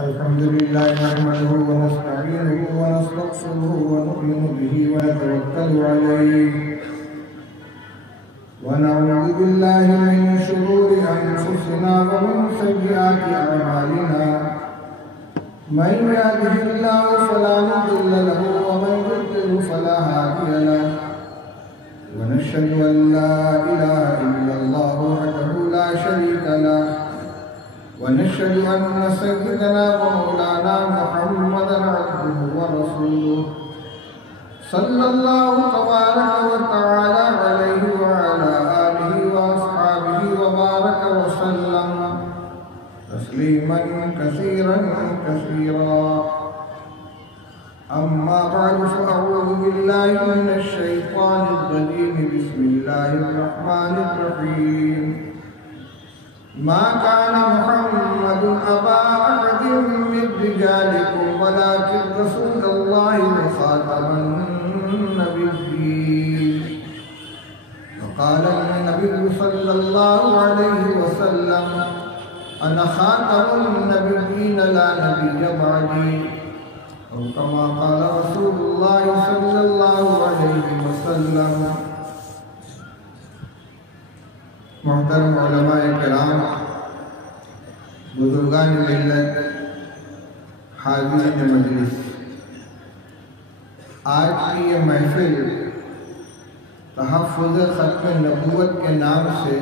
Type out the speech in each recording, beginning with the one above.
الحمد لله نحمده ونستعينه ونستغفره ونؤمن به ونتوكل عليه ونعوذ بالله من شرور أنفسنا ومن سيئات أعمالنا من يهده الله فلا مضل له ومن يضلل فلا هادي له ونشهد أن لا إله إلا الله وحده لا شريك له ونشهد أن سيدنا ومولانا محمدا عبده ورسوله صلى الله تبارك وتعالى عليه وعلى آله وأصحابه وبارك وسلم تسليما كثيرا كثيرا. أما بعد فأعوذ بالله من الشيطان الرجيم. بسم الله الرحمن الرحيم. ما كان محمد أبا أحد من رجالكم ولكن رسول الله وخاتم النبيين. وقال النبي صلى الله عليه وسلم أنا خاتم النبيين لا نبي بعدي، أو كما قال رسول الله صلى الله عليه وسلم. محترم علماء کرام، بزرگان ملت، حاضرین مجلس، آج کی یہ محفل تحفظ ختم نبوت کے نام سے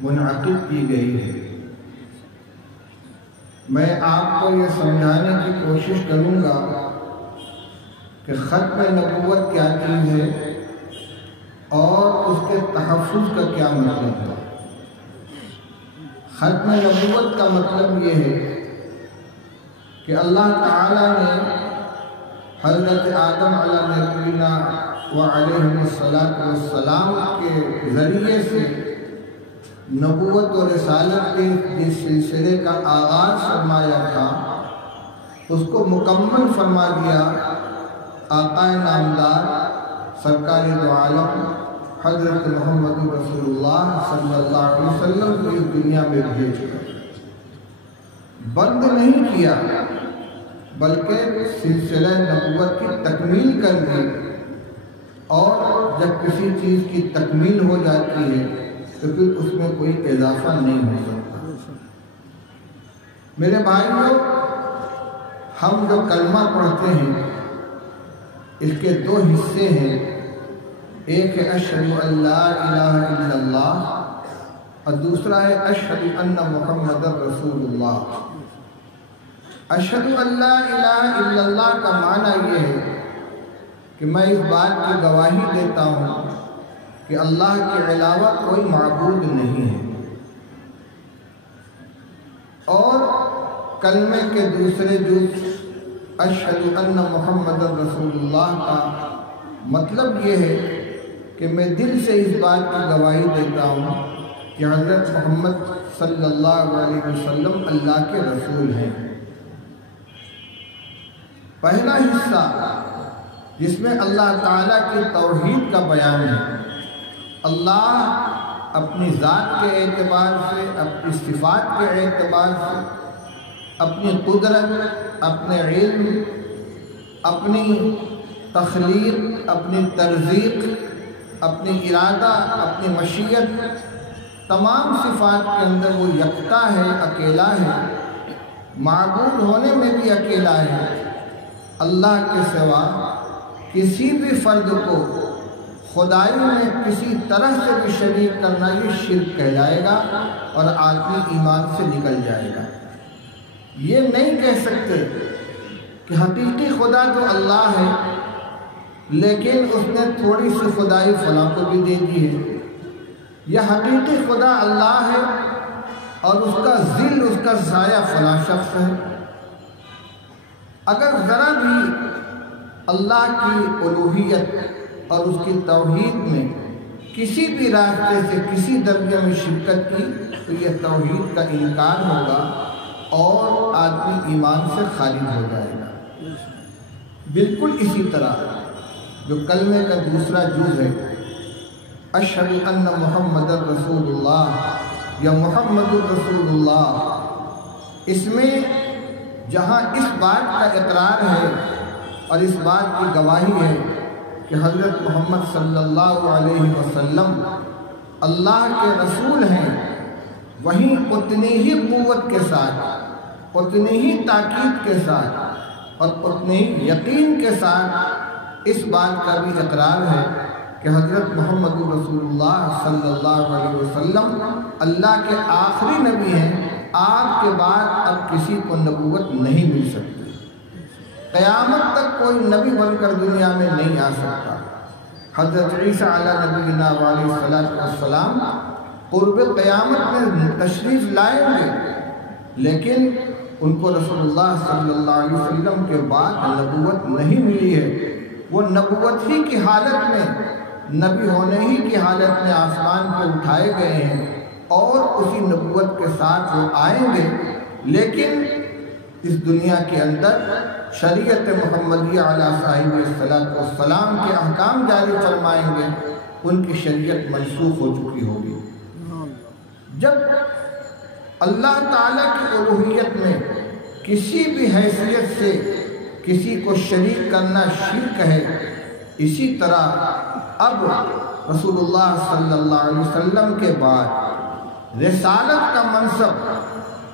منعقد کی گئی ہے. میں آپ کو یہ سمجھانے کی کوشش کروں گا کہ ختم نبوت کیا چیز ہے اور اس کے تحفظ کا کیا مطلب ہے. ختم نبوت کا مطلب یہ ہے کہ اللہ تعالی نے حضرت آدم علیہ نبینا وعلیہ السلام کے ذریعے سے نبوت و رسالت کے جس سلسلے کا آغاز فرمایا تھا اس کو مکمل فرما دیا. آقا نامدار سرکار دو عالم حضرت محمد رسول اللہ صلی اللہ علیہ وسلم کو اس دنیا میں بھیج کر بند نہیں کیا بلکہ سلسلہ نبوت کی تکمیل کر دی. اور جب کسی چیز کی تکمیل ہو جاتی ہے تو پھر اس میں کوئی اضافہ نہیں ہو سکتا. میرے بھائیوں، ہم جو کلمہ پڑھتے ہیں اس کے دو حصے ہیں. ایک ہے اشہد ان لا الہ الا اللہ اور دوسرا ہے اشہد ان محمد رسول اللہ. اشہد ان لا الہ الا اللہ کا معنی یہ ہے کہ میں اس بات کی گواہی دیتا ہوں کہ اللہ کے علاوہ کوئی معبود نہیں ہے. اور کلمے کے دوسرے جز اشہد ان محمد رسول اللہ کا مطلب یہ ہے کہ میں دل سے اس بات کی گواہی دیتا ہوں کہ حضرت محمد صلی اللہ علیہ وسلم اللہ کے رسول ہیں. پہلا حصہ جس میں اللہ تعالیٰ کی توحید کا بیان ہے. اللہ اپنی ذات کے اعتبار سے، اپنی صفات کے اعتبار سے، اپنی قدرت، اپنے علم، اپنی تخلیق، اپنی ترزیق، اپنی ارادہ، اپنی مشیت، تمام صفات کے اندر وہ یکتا ہے، اکیلا ہے. معبود ہونے میں بھی اکیلا ہے. اللہ کے سوا کسی بھی فرد کو خدائی میں کسی طرح سے بھی شریک کرنا یہ شرک کہلائے گا اور آدمی ایمان سے نکل جائے گا. یہ نہیں کہہ سکتے کہ حقیقی خدا تو اللہ ہے لیکن اس نے تھوڑی سی خدائی فلاں کو بھی دے دی ہے. یہ حقیقی خدا اللہ ہے اور اس کا ذل، اس کا سایہ فلاں شخص ہے. اگر ذرا بھی اللہ کی الوہیت اور اس کی توحید میں کسی بھی راستے سے کسی درجے میں شرکت کی تو یہ توحید کا انکار ہوگا اور آدمی ایمان سے خارج ہو جائے گا. بالکل اسی طرح جو کلمے کا دوسرا جز ہے اشہد ان محمد رسول اللہ یا محمد رسول اللہ، اس میں جہاں اس بات کا اقرار ہے اور اس بات کی گواہی ہے کہ حضرت محمد صلی اللہ علیہ وسلم اللہ کے رسول ہیں، وہیں اتنی ہی قوت کے ساتھ، اتنی ہی تاکید کے ساتھ اور اتنے ہی یقین کے ساتھ اس بات کا بھی اقرار ہے کہ حضرت محمد رسول اللہ صلی اللہ علیہ وسلم اللہ کے آخری نبی ہیں۔ آپ کے بعد اب کسی کو نبوت نہیں مل سکتی، قیامت تک کوئی نبی بن کر دنیا میں نہیں آ سکتا۔ حضرت عیسیٰ علیہ نبینا علیہ السلام قرب قیامت میں تشریف لائیں گے، لیکن ان کو رسول اللہ صلی اللہ علیہ وسلم کے بعد نبوت نہیں ملی ہے۔ وہ نبوت ہی کی حالت میں، نبی ہونے ہی کی حالت میں آسمان پہ اٹھائے گئے ہیں اور اسی نبوت کے ساتھ وہ آئیں گے، لیکن اس دنیا کے اندر شریعت محمدیہ علیہ صاحب السلام کے احکام جاری فرمائیں گے، ان کی شریعت منسوخ ہو چکی ہوگی۔ جب اللہ تعالیٰ کی الوہیت میں کسی بھی حیثیت سے کسی کو شریک کرنا شرک ہے، اسی طرح اب رسول اللہ صلی اللہ علیہ وسلم کے بعد رسالت کا منصب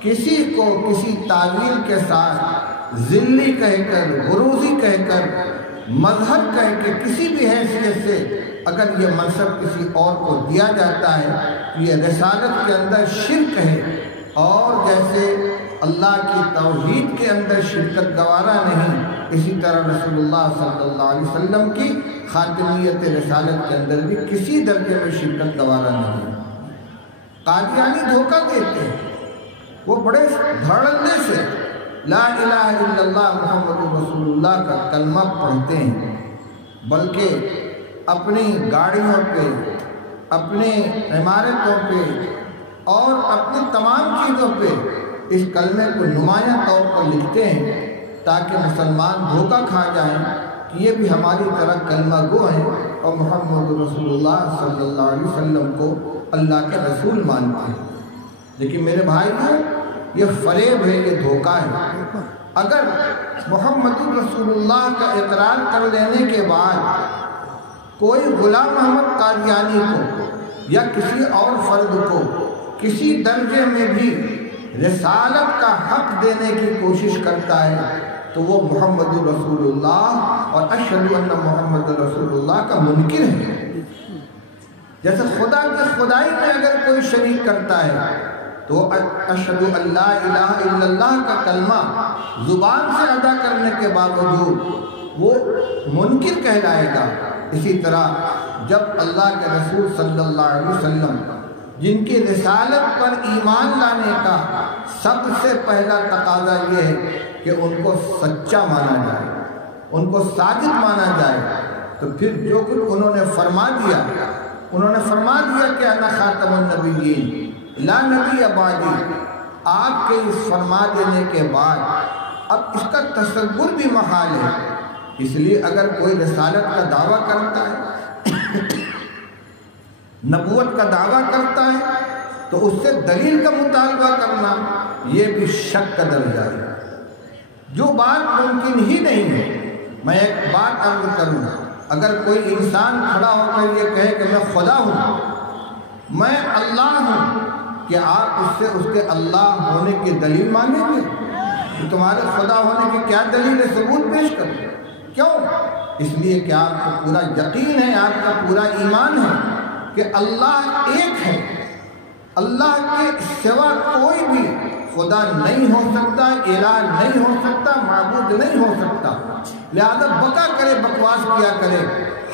کسی کو کسی تعویل کے ساتھ ذلی کہہ کر، غروزی کہہ کر، مذہب کہہ کے کسی بھی حیثیت سے اگر یہ منصب کسی اور کو دیا جاتا ہے تو یہ رسالت کے اندر شرک ہے، اور جیسے اللہ کی توحید کے اندر شرکت گوارا نہیں، اسی طرح رسول اللہ صلی اللہ علیہ وسلم کی خاتمیت رسالت کے اندر بھی کسی درجے میں شرکت گوارا نہیں۔ قادیانی دھوکہ دیتے ہیں، وہ بڑے دھڑلے سے لا الہ الا اللہ محمد رسول اللہ کا کلمہ پڑھتے ہیں، بلکہ اپنی گاڑیوں پہ، اپنے عمارتوں پہ اور اپنی تمام چیزوں پہ اس کلمے کو نمایاں طور پر لکھتے ہیں تاکہ مسلمان دھوکہ کھا جائیں کہ یہ بھی ہماری طرح کلمہ گو ہیں اور محمد رسول اللہ صلی اللہ علیہ وسلم کو اللہ کے رسول مانتے ہیں۔ لیکن میرے بھائیوں، یہ فریب ہے، یہ دھوکہ ہے۔ اگر محمد رسول اللہ کا اقرار کر لینے کے بعد کوئی غلام محمد قادیانی کو یا کسی اور فرد کو کسی درجے میں بھی رسالت کا حق دینے کی کوشش کرتا ہے تو وہ محمد رسول اللہ اور اشہد ان محمد رسول اللہ کا منکر ہے۔ جیسے خدا کی خدائی میں اگر کوئی شریک کرتا ہے تو اشہد ان لا الہ الا اللہ کا کلمہ زبان سے ادا کرنے کے باوجود وہ منکر کہلائے گا۔ اسی طرح جب اللہ کے رسول صلی اللہ علیہ وسلم جن کی رسالت پر ایمان لانے کا سب سے پہلا تقاضا یہ ہے کہ ان کو سچا مانا جائے، ان کو صادق مانا جائے، تو پھر جو کچھ انہوں نے فرما دیا کہ انا خاتم النبیین لا نبی بعدی، آپ کے اس فرما دینے کے بعد اب اس کا تصور بھی محال ہے۔ اس لیے اگر کوئی رسالت کا دعویٰ کرتا ہے، نبوت کا دعویٰ کرتا ہے، تو اس سے دلیل کا مطالبہ کرنا یہ بھی شک کا درجہ ہے، جو بات ممکن ہی نہیں ہے۔ میں ایک بات عرض کروں، اگر کوئی انسان کھڑا ہو کر یہ کہے کہ میں خدا ہوں، میں اللہ ہوں، کہ آپ اس کے اللہ ہونے کی دلیل مانیں گے؟ کہ تمہارے خدا ہونے کی کیا دلیل ہے؟ ثبوت پیش کرو۔ کیوں؟ اس لیے کہ آپ کو پورا یقین ہے، آپ کا پورا ایمان ہے کہ اللہ ایک ہے، اللہ کے سوا کوئی بھی خدا نہیں ہو سکتا، الہ نہیں ہو سکتا، معبود نہیں ہو سکتا۔ لہذا بکا کرے، بکواس کیا کرے،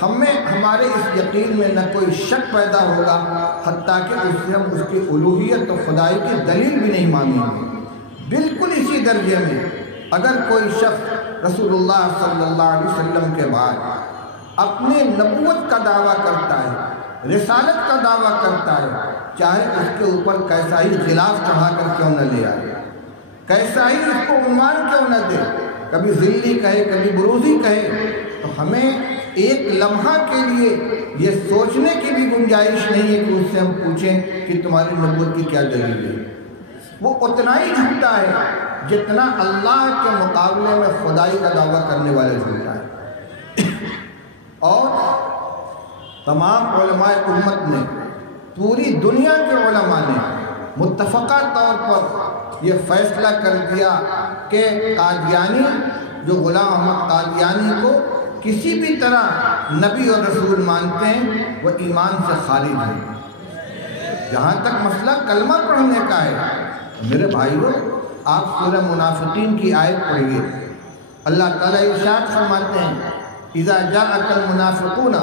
ہمیں ہمارے اس یقین میں نہ کوئی شک پیدا ہوگا، حتیٰ کہ اس سے ہم اس کی الوہیت و خدائی کی دلیل بھی نہیں مانیں گے۔ بالکل اسی درجے میں اگر کوئی شخص رسول اللہ صلی اللہ علیہ وسلم کے بعد اپنے نبوت کا دعویٰ کرتا ہے، رسالت کا دعویٰ کرتا ہے، چاہے اس کے اوپر کیسا ہی غلاف چڑھا کر کیوں نہ لے آئے، کیسا ہی اس کو عنوان کیوں نہ دے، کبھی ذلی کہے، کبھی بروزی کہے، تو ہمیں ایک لمحہ کے لیے یہ سوچنے کی بھی گنجائش نہیں ہے کہ اس سے ہم پوچھیں کہ تمہاری نبوت کی کیا دلیل ہے۔ وہ اتنا ہی جھوٹا ہے جتنا اللہ کے مقابلے میں خدائی کا دعویٰ کرنے والے جھوٹا ہے۔ اور تمام علماء امت نے، پوری دنیا کے علماء نے متفقہ طور پر یہ فیصلہ کر دیا کہ قادیانی جو غلام احمد قادیانی کو کسی بھی طرح نبی اور رسول مانتے ہیں وہ ایمان سے خارج ہیں۔ جہاں تک مسئلہ کلمہ پڑھنے کا ہے، میرے بھائیوں آپ سورہ منافقین کی آیت پڑھیے، اللہ تعالیٰ ارشاد فرماتے ہیں اذا جاءك المنافقون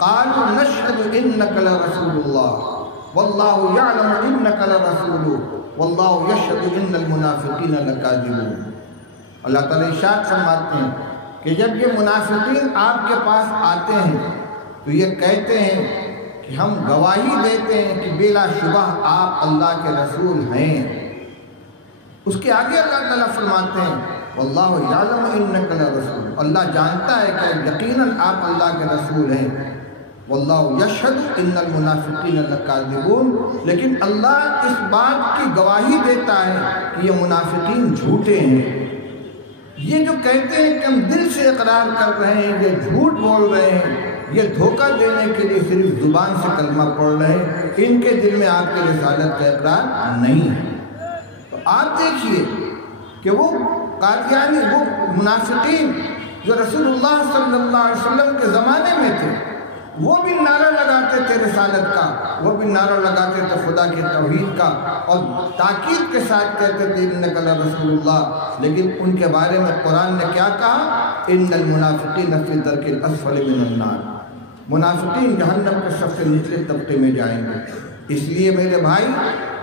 قالوا نشهد انك لرسول الله والله يعلم انك لرسوله والله يشهد ان المنافقين لكاذبون۔ اللہ تعالیٰ ارشاد فرماتے ہیں کہ جب یہ منافقین آپ کے پاس آتے ہیں تو یہ کہتے ہیں کہ ہم گواہی دیتے ہیں کہ بلا شبہ آپ اللہ کے رسول ہیں۔ اس کے آگے اللہ تعالیٰ فرماتے ہیں واللہ یعلم انک لرسول، اللہ جانتا ہے کہ یقیناً آپ اللہ کے رسول ہیں۔ واللہ یشہد ان المنافقین لکاذبون، لیکن اللہ اس بات کی گواہی دیتا ہے کہ یہ منافقین جھوٹے ہیں۔ یہ جو کہتے ہیں کہ ہم دل سے اقرار کر رہے ہیں، یہ جھوٹ بول رہے ہیں، یہ دھوکہ دینے کے لیے صرف زبان سے کلمہ پڑھ رہے ہیں، ان کے دل میں آپ کی رسالت کا اقرار نہیں ہے۔ تو آپ دیکھیے کہ وہ قادیانی، وہ منافقین جو رسول اللہ صلی اللہ علیہ وسلم کے زمانے میں تھے، وہ بھی نعرہ لگاتے تھے رسالت کا، وہ بھی نعرہ لگاتے تھے خدا کی توحید کا، اور تاکید کے ساتھ کہتے تھے انک لرسول اللہ، لیکن ان کے بارے میں قرآن نے کیا کہا؟ ان المنافقین فی الدرک الاسفل من النار، منافقین جہنم کے سب سے نچلے طبقے میں جائیں گے۔ اس لیے میرے بھائی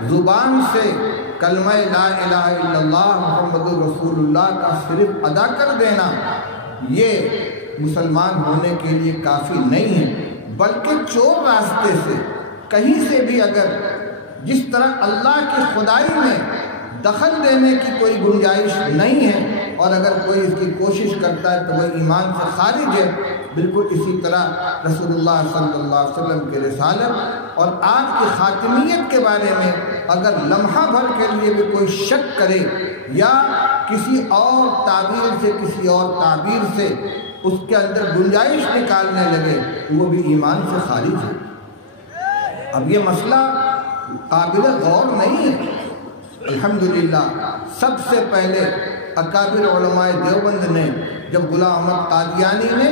زبان سے کلمہ لا الہ الا اللہ محمد رسول اللہ کا صرف ادا کر دینا یہ مسلمان ہونے کے لیے کافی نہیں ہے، بلکہ چور راستے سے کہیں سے بھی اگر جس طرح اللہ کی خدائی میں دخل دینے کی کوئی گنجائش نہیں ہے، اور اگر کوئی اس کی کوشش کرتا ہے تو وہ ایمان سے خارج ہے، بالکل اسی طرح رسول اللہ صلی اللہ علیہ وسلم کے رسالت اور آپ کی خاتمیت کے بارے میں اگر لمحہ بھر کے لیے بھی کوئی شک کرے یا کسی اور تعبیر سے کسی اور تعبیر سے اس کے اندر گنجائش نکالنے لگے، وہ بھی ایمان سے خارج ہے۔ اب یہ مسئلہ قابل غور نہیں ہے۔ الحمدللہ سب سے پہلے اکابر علماء دیوبند نے جب غلام احمد قادیانی نے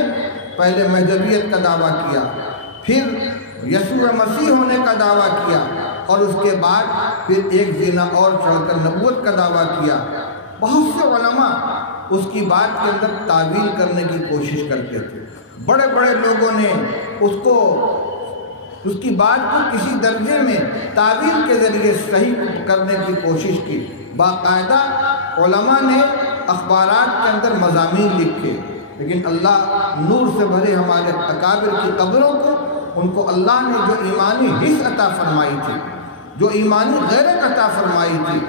پہلے مذہبیت کا دعویٰ کیا، پھر یسوع مسیح ہونے کا دعویٰ کیا، اور اس کے بعد پھر ایک زینہ اور چڑھ کر نبوت کا دعویٰ کیا، بہت سے علماء اس کی بات کے اندر تعویل کرنے کی کوشش کرتے تھے۔ بڑے بڑے لوگوں نے اس کی بات کو کسی درجے میں تعویل کے ذریعے صحیح کرنے کی کوشش کی۔ باقاعدہ علماء نے اخبارات کے اندر مضامین لکھے، لیکن اللہ نور سے بھرے ہمارے اکابر کی قبروں کو، ان کو اللہ نے جو ایمانی حس عطا فرمائی تھی، جو ایمانی غیرت عطا فرمائی تھی،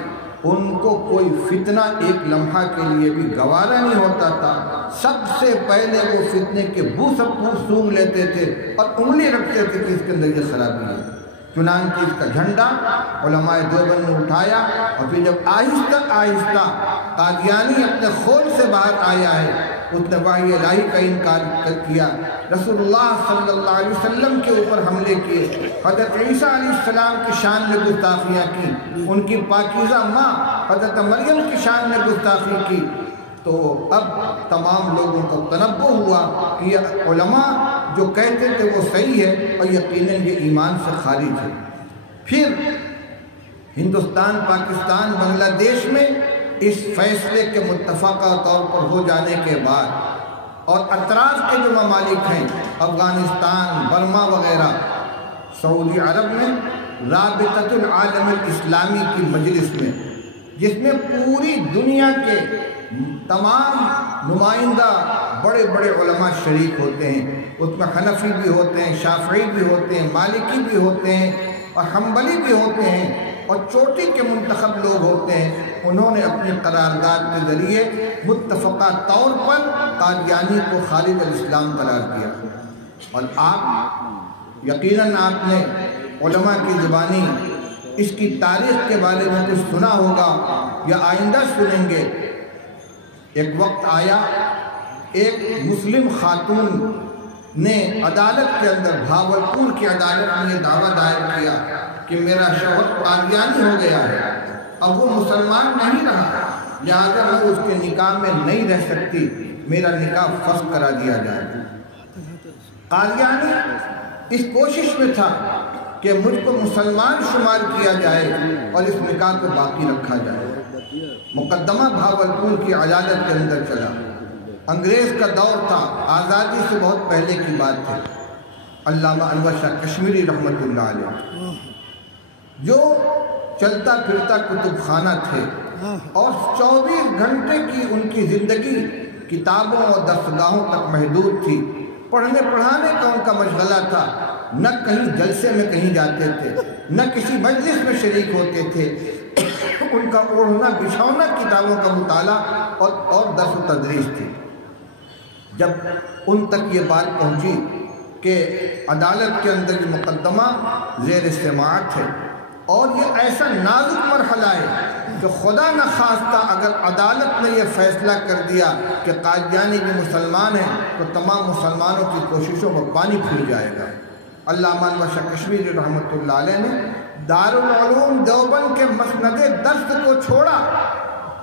ان کو کوئی فتنہ ایک لمحہ کے لیے بھی گوارا نہیں ہوتا تھا۔ سب سے پہلے وہ فتنے کے بو سب سونگ لیتے تھے اور انگلی رکھتے تھے کہ اس کے اندر یہ خرابی ہے۔ چنانچہ اس کا جھنڈا علماء دیوبند نے اٹھایا، اور پھر جب آہستہ آہستہ قادیانی اپنے خول سے باہر آیا ہے، اس نے وحی الہی کا انکار کیا، رسول اللہ صلی اللہ علیہ وسلم کے اوپر حملے کیے، حضرت عیسیٰ علیہ السلام کی شان میں گستاخیاں کی، ان کی پاکیزہ ماں حضرت مریم کی شان میں گستاخی کی، تو اب تمام لوگوں کو تنبہ ہوا کہ یہ علماء جو کہتے تھے وہ صحیح ہے، اور یقیناً یہ ایمان سے خارج ہے۔ پھر ہندوستان، پاکستان، بنگلہ دیش میں اس فیصلے کے متفقہ طور پر ہو جانے کے بعد، اور اطراف کے جو ممالک ہیں افغانستان، برما وغیرہ، سعودی عرب میں رابطۃ العالم الاسلامی کی مجلس میں، جس میں پوری دنیا کے تمام نمائندہ بڑے بڑے علماء شریک ہوتے ہیں، اس میں حنفی بھی ہوتے ہیں، شافعی بھی ہوتے ہیں، مالکی بھی ہوتے ہیں، اور حنبلی بھی ہوتے ہیں، اور چوٹی کے منتخب لوگ ہوتے ہیں، انہوں نے اپنی قرارداد کے ذریعے متفقہ طور پر قادیانی کو خارج الاسلام قرار دیا۔ اور آپ یقیناً آپ نے علماء کی زبانی اس کی تاریخ کے بارے میں کچھ سنا ہوگا یا آئندہ سنیں گے۔ ایک وقت آیا، ایک مسلم خاتون نے عدالت کے اندر، بھاولپور کی عدالت میں یہ دعویٰ دائر کیا کہ میرا شوہر قادیانی ہو گیا ہے، اب وہ مسلمان نہیں رہا، لہذا میں اس کے نکاح میں نہیں رہ سکتی، میرا نکاح فسخ کرا دیا جائے۔ قادیانی اس کوشش میں تھا کہ مجھ کو مسلمان شمار کیا جائے اور اس نکاح کو باقی رکھا جائے۔ مقدمہ بھاولپور کی عدالت کے اندر چلا۔ انگریز کا دور تھا، آزادی سے بہت پہلے کی بات ہے۔ علامہ انور شاہ کشمیری رحمۃ اللہ علیہ جو چلتا پھرتا کتب خانہ تھے اور 24 گھنٹے کی ان کی زندگی کتابوں اور درسگاہوں تک محدود تھی، پڑھنے پڑھانے کا ان کا مشغلہ تھا، نہ کہیں جلسے میں کہیں جاتے تھے، نہ کسی مجلس میں شریک ہوتے تھے، ان کا اوڑھنا بچھونا کتابوں کا مطالعہ اور درس و تدریس تھی۔ جب ان تک یہ بات پہنچی کہ عدالت کے اندر یہ مقدمہ زیر سماعت ہے اور یہ ایسا نازک مرحلہ ہے کہ خدا نخواستہ اگر عدالت نے یہ فیصلہ کر دیا کہ قادیانی بھی مسلمان ہیں تو تمام مسلمانوں کی کوششوں میں پانی پھر جائے گا۔ علامہ انور شاہ کشمیری رحمۃ اللہ علیہ نے دارالعلوم دیوبند کے مسند درس کو چھوڑا،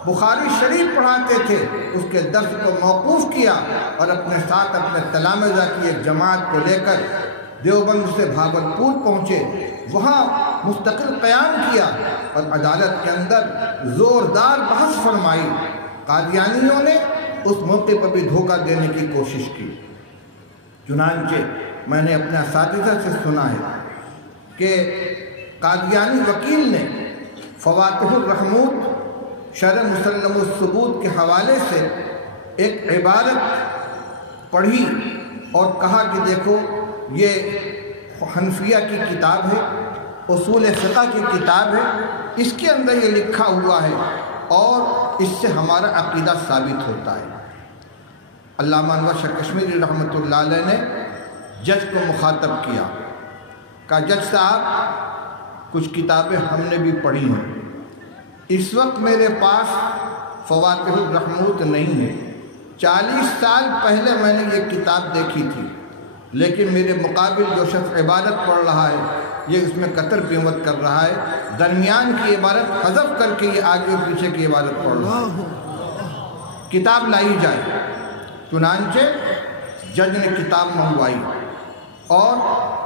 بخاری شریف پڑھاتے تھے، اس کے درس کو موقوف کیا اور اپنے ساتھ اپنے تلامذہ کی ایک جماعت کو لے کر دیوبند سے بھاگلپور پہنچے، وہاں مستقل قیام کیا اور عدالت کے اندر زوردار بحث فرمائی۔ قادیانیوں نے اس موقع پر بھی دھوکہ دینے کی کوشش کی، چنانچہ میں نے اپنے اساتذہ سے سنا ہے کہ قادیانی وکیل نے فواتح الرحمود شرح مسلم الثبوت کے حوالے سے ایک عبارت پڑھی اور کہا کہ دیکھو یہ حنفیہ کی کتاب ہے، اصول فقہ کی کتاب ہے، اس کے اندر یہ لکھا ہوا ہے اور اس سے ہمارا عقیدہ ثابت ہوتا ہے۔ علامہ انور شاہ کشمیری رحمۃ اللہ علیہ نے جج کو مخاطب کیا، کہا جج صاحب کچھ کتابیں ہم نے بھی پڑھی ہیں، اس وقت میرے پاس فواتح الرحمود نہیں ہے، 40 سال پہلے میں نے یہ کتاب دیکھی تھی، لیکن میرے مقابل جو شخص عبارت پڑھ رہا ہے یہ اس میں قطر قیمت کر رہا ہے، درمیان کی عبارت حذف کر کے یہ آگے اور پیچھے کی عبارت پڑھ رہا ہے، کتاب لائی جائے۔ چنانچہ جج نے کتاب منگوائی اور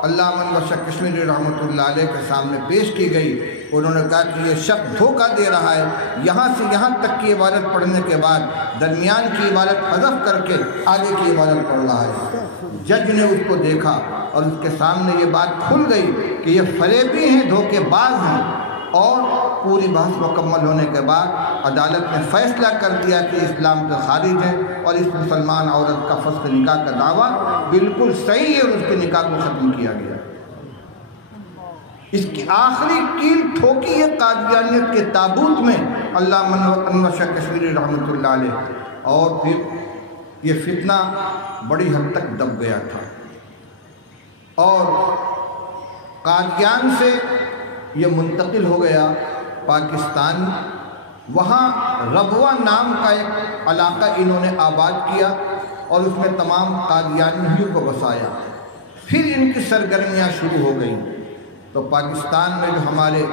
علامہ انور شاہ کشمیری رحمۃ اللہ علیہ کے سامنے پیش کی گئی۔ انہوں نے کہا کہ یہ شخص دھوکہ دے رہا ہے، یہاں سے یہاں تک کی عبارت پڑھنے کے بعد درمیان کی عبارت حذف کر کے آگے کی عبارت پڑھ رہا ہے۔ جج نے اس کو دیکھا اور اس کے سامنے یہ بات کھل گئی کہ یہ فریبی ہیں، دھوکے باز ہیں، اور پوری بحث مکمل ہونے کے بعد عدالت نے فیصلہ کر دیا کہ اسلام سے خارج ہے اور اس مسلمان عورت کا فسخ نکاح کا دعویٰ بالکل صحیح ہے اور اس کے نکاح کو ختم کیا گیا۔ اس کی آخری کیل ٹھوکی ہے قادیانیت کے تابوت میں علامہ انور شاہ کشمیری رحمۃ اللہ علیہ، اور پھر یہ فتنہ بڑی حد تک دب گیا تھا اور قادیان سے یہ منتقل ہو گیا پاکستان۔ وہاں ربوہ نام کا ایک علاقہ انہوں نے آباد کیا اور اس میں تمام قادیانیوں کو بسایا۔ پھر ان کی سرگرمیاں شروع ہو گئیں تو پاکستان میں جو ہمارے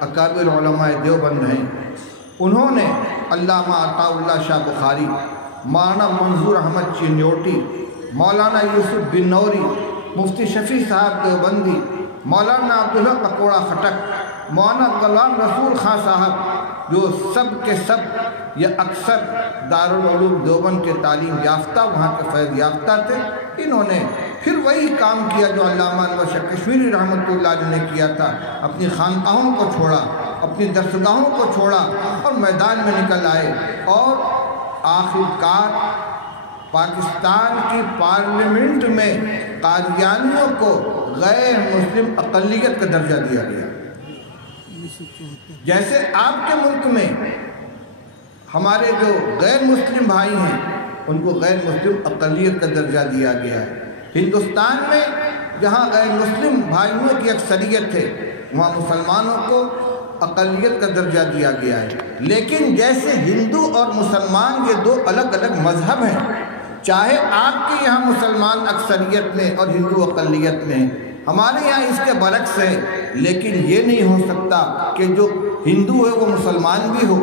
اکابر علماء دیوبند ہیں انہوں نے علامہ عطا اللہ شاہ بخاری، مولانا منظور احمد چینیوٹی، مولانا یوسف بن نوری، مفتی شفیع صاحب دیوبندی، مولانا عبدالحق اکوڑا خٹک، مولانا غلام رسول خان صاحب، جو سب کے سب یا اکثر دارالعلوم دیوبند کے تعلیم یافتہ، وہاں کے فیض یافتہ تھے، انہوں نے پھر وہی کام کیا جو علامہ انور شاہ کشمیری رحمۃ اللہ علیہ نے کیا تھا، اپنی خانقاہوں کو چھوڑا، اپنی درسگاہوں کو چھوڑا اور میدان میں نکل آئے، اور آخر کار پاکستان کی پارلیمنٹ میں قادیانیوں کو غیر مسلم اقلیت کا درجہ دیا گیا۔ جیسے آپ کے ملک میں ہمارے جو غیر مسلم بھائی ہیں ان کو غیر مسلم اقلیت کا درجہ دیا گیا ہے، ہندوستان میں جہاں غیر مسلم بھائیوں کی اکثریت ہے وہاں مسلمانوں کو اقلیت کا درجہ دیا گیا ہے۔ لیکن جیسے ہندو اور مسلمان یہ دو الگ الگ مذہب ہیں، چاہے آپ کے یہاں مسلمان اکثریت میں اور ہندو اقلیت میں ہیں، ہمارے یہاں اس کے برعکس ہے، لیکن یہ نہیں ہو سکتا کہ جو ہندو ہے وہ مسلمان بھی ہو،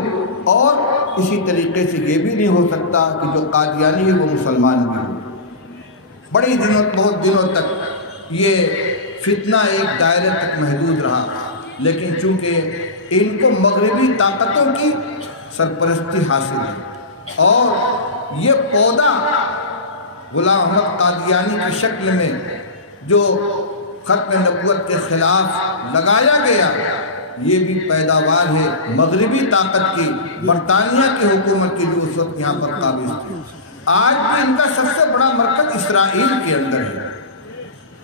اور اسی طریقے سے یہ بھی نہیں ہو سکتا کہ جو قادیانی ہے وہ مسلمان بھی ہو۔ بہت دنوں تک یہ فتنہ ایک دائرے تک محدود رہا، لیکن چونکہ ان کو مغربی طاقتوں کی سرپرستی حاصل ہے اور یہ پودا غلام احمد قادیانی کی شکل میں جو ختم نبوت کے خلاف لگایا گیا، یہ بھی پیداوار ہے مغربی طاقت کی، برطانیہ کی حکومت کی جو اس وقت یہاں پر قابض تھی۔ آج بھی ان کا سب سے بڑا مرکز اسرائیل کے اندر ہے،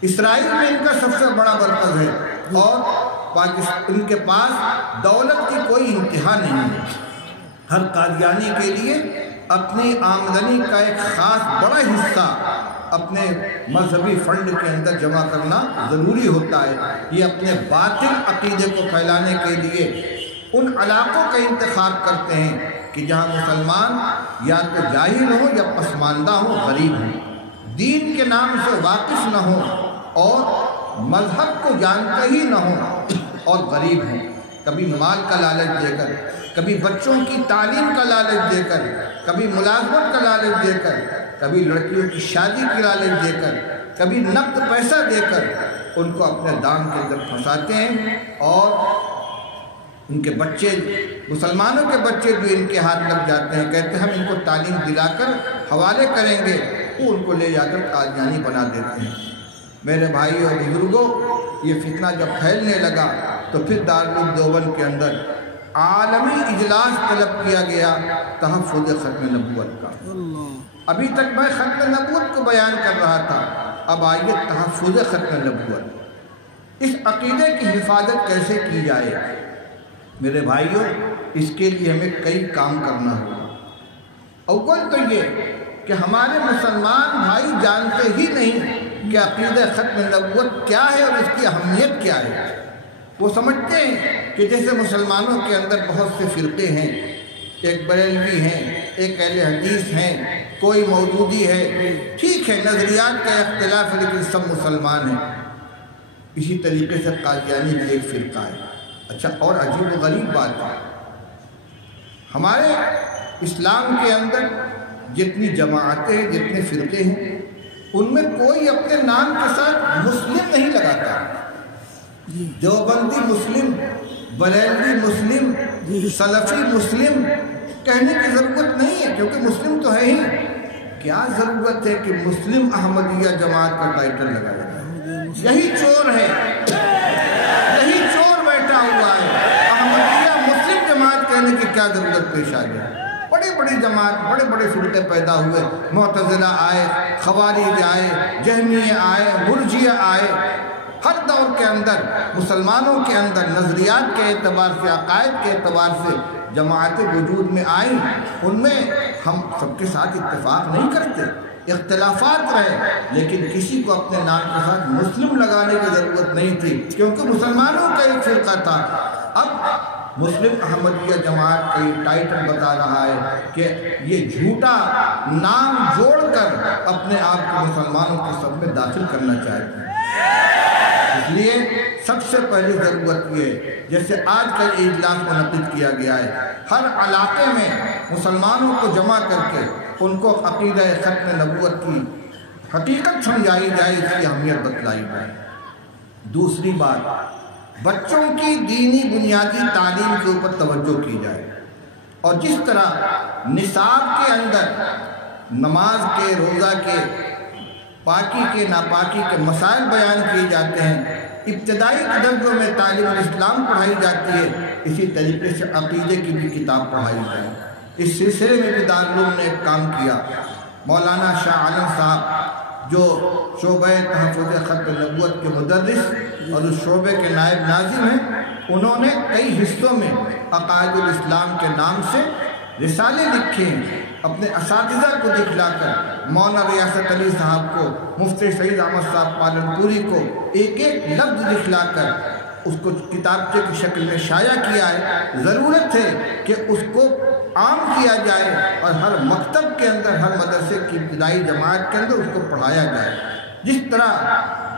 اسرائیل میں ان کا سب سے بڑا مرکز ہے، اور ان کے پاس دولت کی کوئی انتہا نہیں ہے۔ ہر قادیانی کے لیے اپنی آمدنی کا ایک خاص بڑا حصہ اپنے مذہبی فنڈ کے اندر جمع کرنا ضروری ہوتا ہے۔ یہ اپنے باطل عقیدے کو پھیلانے کے لیے ان علاقوں کا انتخاب کرتے ہیں کہ جہاں مسلمان یا تو جاہل ہوں یا پسماندہ ہوں، غریب ہوں، دین کے نام سے واقف نہ ہوں اور مذہب کو جانتے ہی نہ ہوں اور غریب ہوں۔ کبھی مال کا لالچ دے کر، کبھی بچوں کی تعلیم کا لالچ دے کر، کبھی ملازمت کا لالچ دے کر، کبھی لڑکیوں کی شادی کی لالچ دے کر، کبھی نقد پیسہ دے کر ان کو اپنے دام کے اندر پھنساتے ہیں، اور ان کے بچے، مسلمانوں کے بچے جو ان کے ہاتھ لگ جاتے ہیں، کہتے ہیں ہم ان کو تعلیم دلا کر حوالے کریں گے، وہ ان کو لے جا کر قادیانی بنا دیتے ہیں۔ میرے بھائیوں اور بزرگوں، یہ فتنہ جب پھیلنے لگا تو پھر دارالعلوم دیوبند کے اندر عالمی اجلاس طلب کیا گیا تحفظ ختم نبوت کا۔ ابھی تک میں ختم نبوت کو بیان کر رہا تھا، اب آئیے تحفظ ختم نبوت، اس عقیدے کی حفاظت کیسے کی جائے۔ میرے بھائیوں، اس کے لیے ہمیں کئی کام کرنا ہوگا۔ اول تو یہ کہ ہمارے مسلمان بھائی جانتے ہی نہیں کہ عقیدہ ختم نبوت کیا ہے اور اس کی اہمیت کیا ہے۔ وہ سمجھتے ہیں کہ جیسے مسلمانوں کے اندر بہت سے فرقے ہیں، ایک بریلوی ہیں، ایک اہل حدیث ہیں، کوئی مودودی ہے، ٹھیک ہے نظریات کا اختلاف ہے لیکن سب مسلمان ہیں۔ اسی طریقے سے قادیانی بھی ایک فرقہ ہے۔ اچھا، اور عجیب و غریب بات ہے، ہمارے اسلام کے اندر جتنی جماعتیں ہیں، جتنے فرقے ہیں، ان میں کوئی اپنے نام کے ساتھ مسلم نہیں لگاتا۔ دیوبندی مسلم، بریلوی مسلم، سلفی مسلم کہنے کی ضرورت نہیں ہے، کیونکہ مسلم تو ہے ہی۔ کیا ضرورت ہے کہ مسلم احمدیہ جماعت کا ٹائٹل لگایا جائے؟ یہی چور ہے، یہی چور بیٹھا ہوا ہے۔ احمدیہ مسلم جماعت کہنے کی کیا ضرورت پیش آ گئی؟ بڑی بڑی جماعت، بڑے بڑے فرقے پیدا ہوئے، معتزلہ آئے، خوارج آئے، جہمیہ آئے، مرجیہ آئے۔ ہر دور کے اندر مسلمانوں کے اندر نظریات کے اعتبار سے، عقائد کے اعتبار سے جماعتیں وجود میں آئیں، ان میں ہم سب کے ساتھ اتفاق نہیں کرتے، اختلافات رہے، لیکن کسی کو اپنے نام کے ساتھ مسلم لگانے کی ضرورت نہیں تھی، کیونکہ مسلمانوں کا ایک فرقہ تھا۔ اب مسلم احمدیہ جماعت کا یہ ٹائٹل بتا رہا ہے کہ یہ جھوٹا نام جوڑ کر اپنے آپ کو مسلمانوں کے صف میں داخل کرنا چاہتے ہیں۔ اس لیے سب سے پہلی ضرورت یہ ہے، جیسے آج کل اجلاس منعقد کیا گیا ہے، ہر علاقے میں مسلمانوں کو جمع کر کے ان کو عقیدہ ختم نبوت کی حقیقت سمجھائی جائے، اس کی اہمیت بتلائی جائے۔ دوسری بات، بچوں کی دینی بنیادی تعلیم کے اوپر توجہ کی جائے، اور جس طرح نصاب کے اندر نماز کے، روزہ کے، پاکی کے، ناپاکی کے مسائل بیان کیے جاتے ہیں، ابتدائی درجوں میں تعلیم الاسلام پڑھائی جاتی ہے، اسی طریقے سے عقیدے کی بھی کتاب پڑھائی جائے۔ اس سلسلے میں بھی دارالعلوم نے ایک کام کیا۔ مولانا شاہ عالم صاحب جو شعبہ تحفظ ختم نبوت کے مدرس اور اس شعبے کے نائب ناظم ہیں، انہوں نے کئی حصوں میں عقائد الاسلام کے نام سے رسالے لکھے ہیں، اپنے اساتذہ کو دکھلا کر، مولانا ریاست علی صاحب کو، مفتی سعید احمد صاحب پالنپوری کو ایک ایک لفظ دکھلا کر اس کو کتابچے کی شکل میں شائع کیا ہے، ضرورت ہے کہ اس کو عام کیا جائے اور ہر مکتب کے اندر، ہر مدرسے کی ابتدائی جماعت کے اندر اس کو پڑھایا جائے۔ جس طرح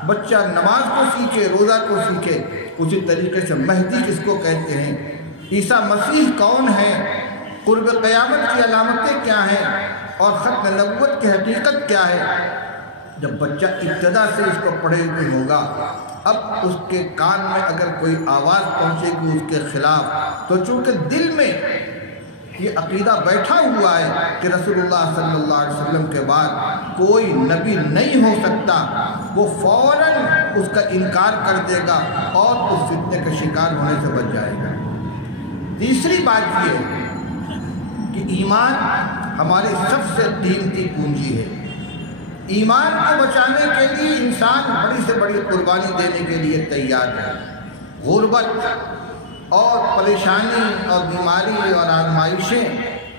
بچہ نماز کو سیکھے، روزہ کو سیکھے، اسی طریقے سے مہدی کس کو کہتے ہیں، عیسیٰ مسیح کون ہے، قرب قیامت کی علامتیں کیا ہیں اور ختم نبوت کی حقیقت کیا ہے، جب بچہ ابتدا سے اس کو پڑھے ہوئے ہوگا، اب اس کے کان میں اگر کوئی آواز پہنچے گی اس کے خلاف، تو چونکہ دل میں یہ عقیدہ بیٹھا ہوا ہے کہ رسول اللہ صلی اللہ علیہ وسلم کے بعد کوئی نبی نہیں ہو سکتا، وہ فوراً اس کا انکار کر دے گا اور اس فتنے کا شکار ہونے سے بچ جائے گا۔ تیسری بات یہ ہے کہ ایمان ہماری سب سے قیمتی پونجی ہے۔ ایمان کو بچانے کے لیے انسان بڑی سے بڑی قربانی دینے کے لیے تیار ہے۔ غربت اور پریشانی اور بیماری اور آزمائشیں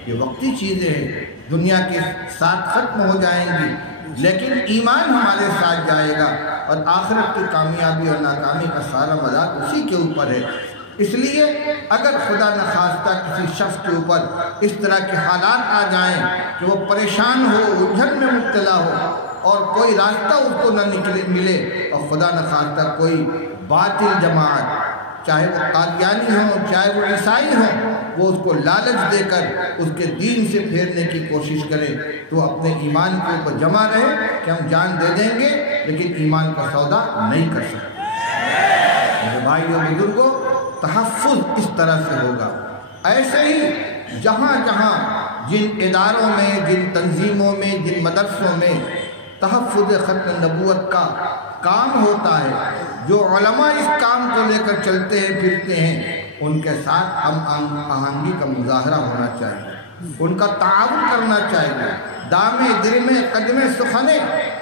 یہ وقتی چیزیں ہیں، دنیا کے ساتھ ختم ہو جائیں گی، لیکن ایمان ہمارے ساتھ جائے گا اور آخرت کی کامیابی اور ناکامی کا سارا مدار اسی کے اوپر ہے۔ اس لیے اگر خدا نخواستہ کسی شخص کے اوپر اس طرح کے حالات آ جائیں کہ وہ پریشان ہو، الجھن میں مبتلا ہو اور کوئی راستہ اس کو نہ ملے، اور خدا نخواستہ کوئی باطل جماعت، چاہے وہ قادیانی ہوں چاہے وہ عیسائی ہوں، وہ اس کو لالچ دے کر اس کے دین سے پھیرنے کی کوشش کرے، تو اپنے ایمان کے اوپر جمع رہے کہ ہم جان دے دیں گے لیکن ایمان کا سودا نہیں کر سکتے۔ میرے بھائیوں بزرگوں، تحفظ اس طرح سے ہوگا۔ ایسے ہی جہاں جہاں جن اداروں میں، جن تنظیموں میں، جن مدرسوں میں تحفظ ختم نبوت کا کام ہوتا ہے، جو علماء اس کام کو لے کر چلتے ہیں پھرتے ہیں، ان کے ساتھ ہم آہنگی کا مظاہرہ ہونا چاہیے، ان کا تعاون کرنا چاہیے، دامے درمے قدمے سخنے،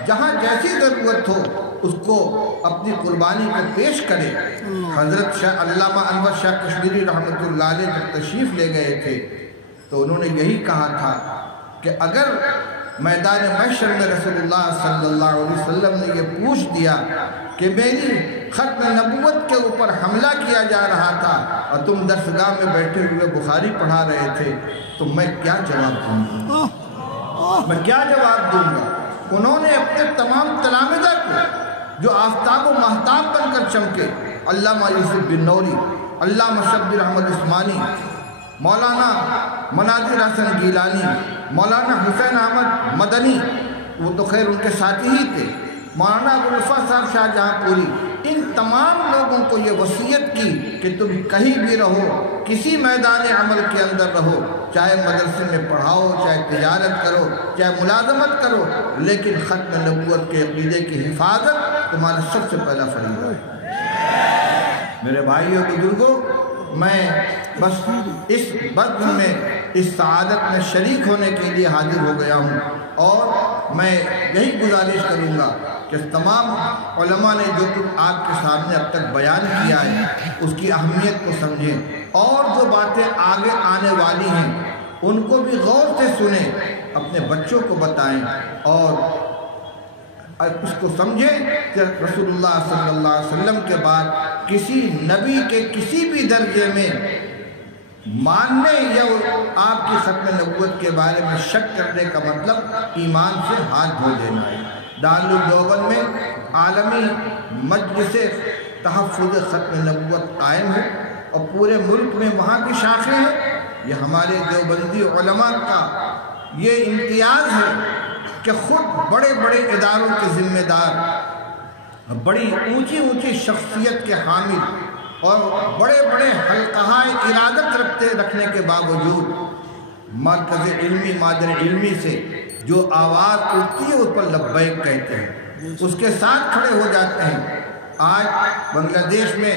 جہاں جیسی ضرورت ہو اس کو اپنی قربانی کو پیش کرے۔ حضرت شاہ علامہ انور شاہ کشمیری رحمۃ اللہ علیہ جب تشریف لے گئے تھے تو انہوں نے یہی کہا تھا کہ اگر میدان محشر میں رسول اللہ صلی اللہ علیہ وسلم نے یہ پوچھ دیا کہ میری ختم نبوت کے اوپر حملہ کیا جا رہا تھا اور تم درسگاہ میں بیٹھے ہوئے بخاری پڑھا رہے تھے، تو میں کیا جواب دوں گا؟ میں کیا جواب دوں گا؟ انہوں نے اپنے تمام تلامذہ کو جو آفتاب و مہتاب بن کر چمکے، علامہ یوسف بن نوری، علامہ شبیر احمد عثمانی، مولانا مناظر حسن گیلانی، مولانا حسین احمد مدنی، وہ تو خیر ان کے ساتھی ہی تھے، مولانا ابوالوفا صاحب شاہ جہاں پوری، ان تمام لوگوں کو یہ وصیت کی کہ تم کہیں بھی رہو، کسی میدان عمل کے اندر رہو، چاہے مدرسے میں پڑھاؤ، چاہے تجارت کرو، چاہے ملازمت کرو، لیکن ختم نبوت کے عقیدے کی حفاظت تمہارا سب سے پہلا فریضہ ہے۔ میرے بھائیوں بزرگوں، میں بس اس بزم میں، اس سعادت میں شریک ہونے کے لیے حاضر ہو گیا ہوں، اور میں یہی گزارش کروں گا کہ تمام علماء نے جو کچھ آپ کے سامنے اب تک بیان کیا ہے اس کی اہمیت کو سمجھیں، اور جو باتیں آگے آنے والی ہیں ان کو بھی غور سے سنیں، اپنے بچوں کو بتائیں اور اس کو سمجھیں کہ رسول اللہ صلی اللہ علیہ وسلم کے بعد کسی نبی کے کسی بھی درجے میں ماننے یا آپ کی ختم نبوت کے بارے میں شک کرنے کا مطلب ایمان سے ہاتھ دھو دینا ہے۔ دارالعلوم دیوبند میں عالمی مجلس تحفظ ختم نبوت قائم ہے اور پورے ملک میں وہاں کی شاخیں ہیں۔ یہ ہمارے دیوبندی علماء کا یہ امتیاز ہے کہ خود بڑے بڑے اداروں کے ذمہ دار، بڑی اونچی اونچی شخصیت کے حامل اور بڑے بڑے حلقہ ارادت رکھنے کے باوجود مرکز علمی مادر علمی سے جو آواز اٹھتی ہے اس پر لبیک کہتے ہیں، اس کے ساتھ کھڑے ہو جاتے ہیں۔ آج بنگلہ دیش میں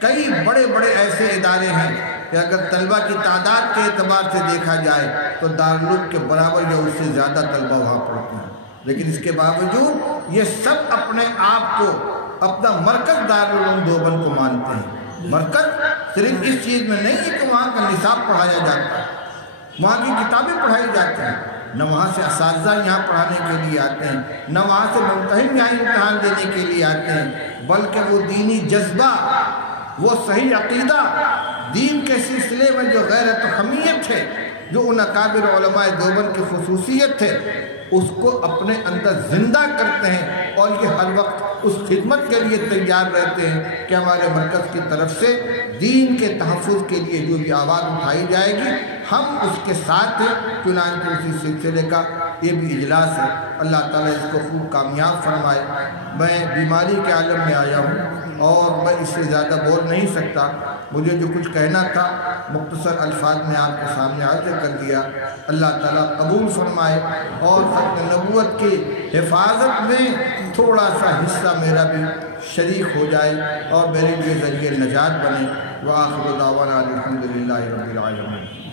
کئی بڑے بڑے ایسے ادارے ہیں کہ اگر طلبہ کی تعداد کے اعتبار سے دیکھا جائے تو دارالعلوم کے برابر یا اس سے زیادہ طلبہ وہاں پڑھتے ہیں، لیکن اس کے باوجود یہ سب اپنے آپ کو اپنا مرکز دارالعلوم دیوبند کو مانتے ہیں۔ مرکز صرف اس چیز میں نہیں ہے کہ وہاں کا نصاب پڑھایا جاتا ہے، وہاں کی کتابیں پڑھائی جاتی ہیں، نہ وہاں سے اساتذہ یہاں پڑھانے کے لیے آتے ہیں، نہ وہاں سے ممتحن یہاں امتحان دینے کے لیے آتے ہیں، بلکہ وہ دینی جذبہ وہ صحیح عقیدہ دین کے سلسلے میں جو غیرت و حمیت ہے، جو ان اکابر علماء دیوبند کی خصوصیت ہے، اس کو اپنے اندر زندہ کرتے ہیں، اور یہ ہر وقت اس خدمت کے لیے تیار رہتے ہیں کہ ہمارے مرکز کی طرف سے دین کے تحفظ کے لیے جو بھی آواز اٹھائی جائے گی ہم اس کے ساتھ ہیں۔ چنانچہ اسی سلسلے کا یہ بھی اجلاس ہے۔ اللہ تعالیٰ اس کو خوب کامیاب فرمائے۔ میں بیماری کے عالم میں آیا ہوں اور میں اس سے زیادہ بول نہیں سکتا، مجھے جو کچھ کہنا تھا مختصر الفاظ میں آپ کے سامنے عرض کر دیا۔ اللہ تعالیٰ قبول فرمائے اور ختم نبوت کی حفاظت میں تھوڑا سا حصہ میرا بھی شریک ہو جائے اور میرے لیے ذریعہ نجات بنے۔ وآخر دعوانا الحمدللہ رب العالمین۔